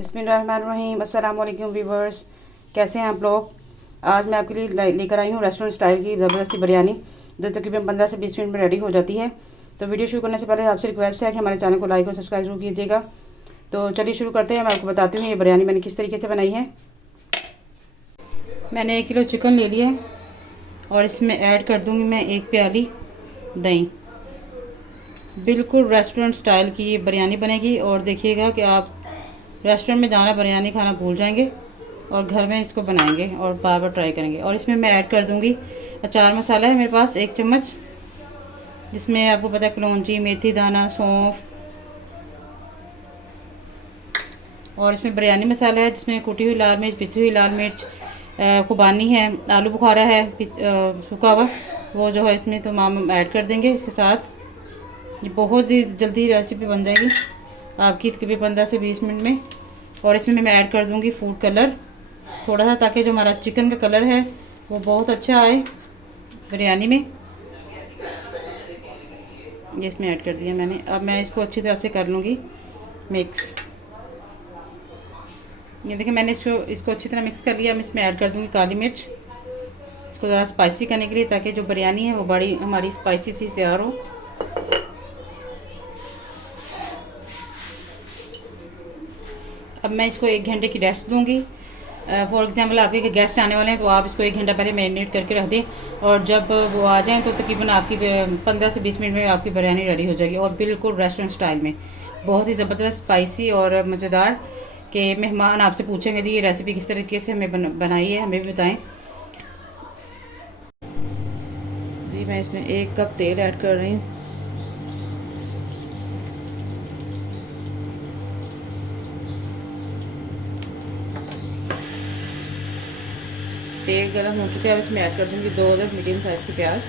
बिस्मिल्लाहिर्रहमानिर्रहीम। अस्सलाम वालेकुम व्यूवर्स, कैसे हैं आप लोग। आज मैं आपके लिए लेकर आई हूँ रेस्टोरेंट स्टाइल की ज़बरदस्ती बिरयानी, जो तकरीबन 15 से 20 मिनट में रेडी हो जाती है। तो वीडियो शुरू करने से पहले आपसे रिक्वेस्ट है कि हमारे चैनल को लाइक और सब्सक्राइब जरूर कीजिएगा। तो चलिए शुरू करते हैं। मैं आपको बताती हूँ ये बिरयानी मैंने किस तरीके से बनाई है। मैंने 1 किलो चिकन ले लिया है और इसमें ऐड कर दूँगी मैं 1 प्याली दही। बिल्कुल रेस्टोरेंट स्टाइल की ये बिरयानी बनेगी और देखिएगा कि आप रेस्टोरेंट में जाना बिरयानी खाना भूल जाएंगे और घर में इसको बनाएंगे और बार बार ट्राई करेंगे। और इसमें मैं ऐड कर दूंगी अचार मसाला है मेरे पास 1 चम्मच, जिसमें आपको पता है कलौंजी, मेथी दाना, सौंफ, और इसमें बिरयानी मसाला है जिसमें कुटी हुई लाल मिर्च, पिसी हुई लाल मिर्च, खुबानी है, आलू बुखारा है सूखा हुआ, वो जो है इसमें तमाम ऐड कर देंगे इसके साथ। ये बहुत ही जल्दी रेसिपी बन जाएगी आपकी, तकरीबन 15 से 20 मिनट में। और इसमें मैं ऐड कर दूंगी फूड कलर थोड़ा सा, ताकि जो हमारा चिकन का कलर है वो बहुत अच्छा आए बिरयानी में। ये इसमें ऐड कर दिया मैंने। अब मैं इसको अच्छी तरह से कर लूँगी मिक्स। ये देखिए मैंने इसको अच्छी तरह मिक्स कर लिया। मैं इसमें ऐड कर दूँगी काली मिर्च, इसको ज़्यादा स्पाइसी करने के लिए, ताकि जो बिरयानी है वो बड़ी हमारी स्पाइसी थी तैयार हो। अब मैं इसको 1 घंटे की रेस्ट दूंगी। फॉर एग्जांपल आपके गेस्ट आने वाले हैं तो आप इसको 1 घंटा पहले मैरिनेट करके रख दें, और जब वो आ जाएं तो तकरीबन आपकी 15 से 20 मिनट में आपकी बिरयानी रेडी हो जाएगी। और बिल्कुल रेस्टोरेंट स्टाइल में बहुत ही ज़बरदस्त स्पाइसी और मज़ेदार, कि मेहमान आपसे पूछेंगे जी ये रेसिपी किस तरीके से हमें बनाई है, हमें भी बताएँ। जी मैं इसमें 1 कप तेल ऐड कर रही हूँ। तेल गर्म हो चुका है। अब इसमें ऐड कर दूंगी 2 अदद मीडियम साइज़ के प्याज।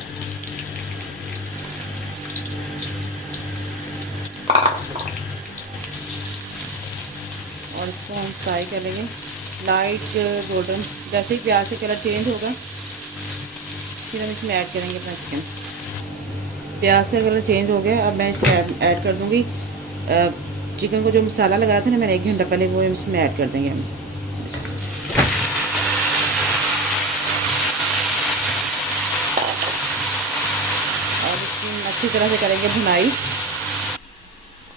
और इसको हम फ्राई कर लेंगे लाइट गोल्डन। जैसे ही प्याज का कलर चेंज होगा फिर हम इसमें ऐड करेंगे अपना चिकन। प्याज का कलर चेंज हो गया। अब मैं इसमें ऐड कर दूंगी चिकन को जो मसाला लगाया था ना मैंने 1 घंटा पहले, वो इसमें ऐड कर देंगे हम। अच्छी तरह से करेंगे भुनाई।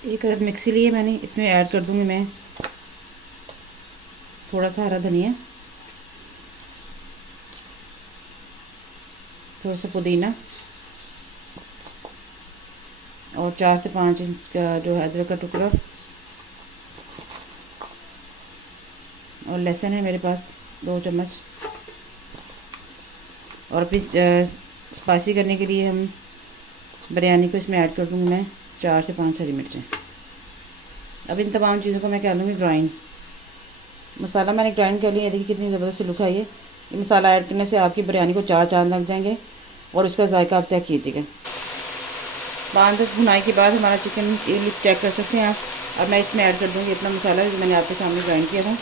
1 अदद मिक्सी लिए मैंने, इसमें ऐड कर दूंगी मैं थोड़ा सा हरा धनिया, थोड़ा सा पुदीना, और 4 से 5 इंच का जो है अदरक का टुकड़ा, और लहसुन है मेरे पास 2 चम्मच। और फिर स्पाइसी करने के लिए हम बिरयानी को इसमें ऐड कर दूँगी मैं 4 से 5 हरी मिर्चें। अब इन तमाम चीज़ों को मैं कर लूँगी ग्राइंड। मसाला मैंने ग्राइंड कर लिया। देखिए कितनी ज़बरदस्त लुक आई है। ये मसाला ऐड करने से आपकी बिरयानी को 4 चांद लग जाएंगे, और उसका जायका आप चेक कीजिएगा। 5-10 भुनाई के बाद हमारा चिकन ये लुक चेक कर सकते हैं आप। अब मैं इसमें ऐड कर दूँगी इतना मसाला जो मैंने आपके सामने ग्राइंड किया था।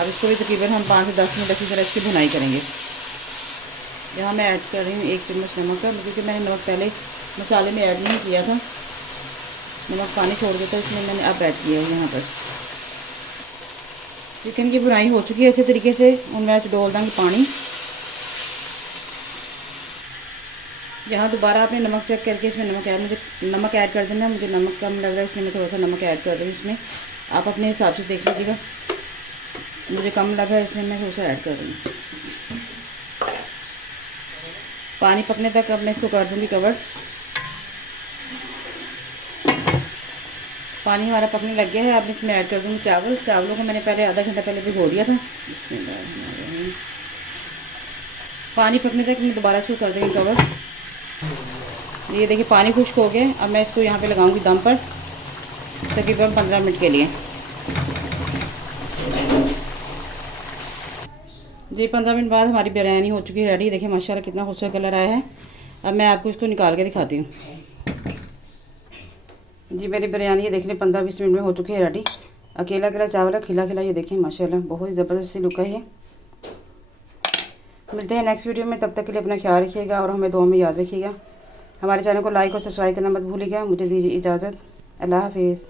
अब इसको भी तकरीबन हम 5 से 10 मिनट अच्छी तरह इसकी भुनाई करेंगे। यहाँ मैं ऐड कर रही हूँ 1 चम्मच नमक का, क्योंकि मैंने नमक पहले मसाले में ऐड नहीं किया था, नमक पानी छोड़ देता है, इसमें मैंने अब ऐड किया है। यहाँ पर चिकन की भुनाई हो चुकी है अच्छे तरीके से। और मैं डाल दूँगी पानी। यहाँ दोबारा आपने नमक चेक करके इसमें मुझे नमक ऐड कर देना। मुझे नमक कम लग रहा है इसलिए मैं थोड़ा सा नमक ऐड कर रही हूँ इसमें। आप अपने हिसाब से देख लीजिएगा। मुझे कम लगा है इसलिए मैं थोड़ा सा ऐड कर रही हूँ। पानी पकने तक अब मैं इसको कर दूँगी कवर। पानी हमारा पकने लग गया है। अब इसमें ऐड कर दूँगी चावल। चावलों को मैंने पहले आधा घंटा पहले भिगो दिया था। इसमें पानी पकने तक मैं दोबारा इसको कर देंगे कवर। ये देखिए पानी खुश्क हो गया। अब मैं इसको यहाँ पे लगाऊंगी दम पर तकरीबन 15 मिनट के लिए। जी 15 मिनट बाद हमारी बिरयानी हो चुकी है रेडी। देखिए माशाल्लाह कितना खूबसूरत कलर आया है। अब मैं आपको इसको निकाल के दिखाती हूँ। जी मेरी बिरयानी ये देखिए 15-20 मिनट में हो चुकी है रेडी। अकेला अकेला चावल है, खिला खिला। ये देखिए माशाल्लाह बहुत ही ज़बरदस्त सी लुक है ये। मिलते हैं नेक्स्ट वीडियो में। तब तक के लिए अपना ख्याल रखिएगा और हमें दुआ में याद रखिएगा। हमारे चैनल को लाइक और सब्सक्राइब करना मत भूलिएगा। मुझे दीजिए इजाज़त। अल्लाह हाफिज़।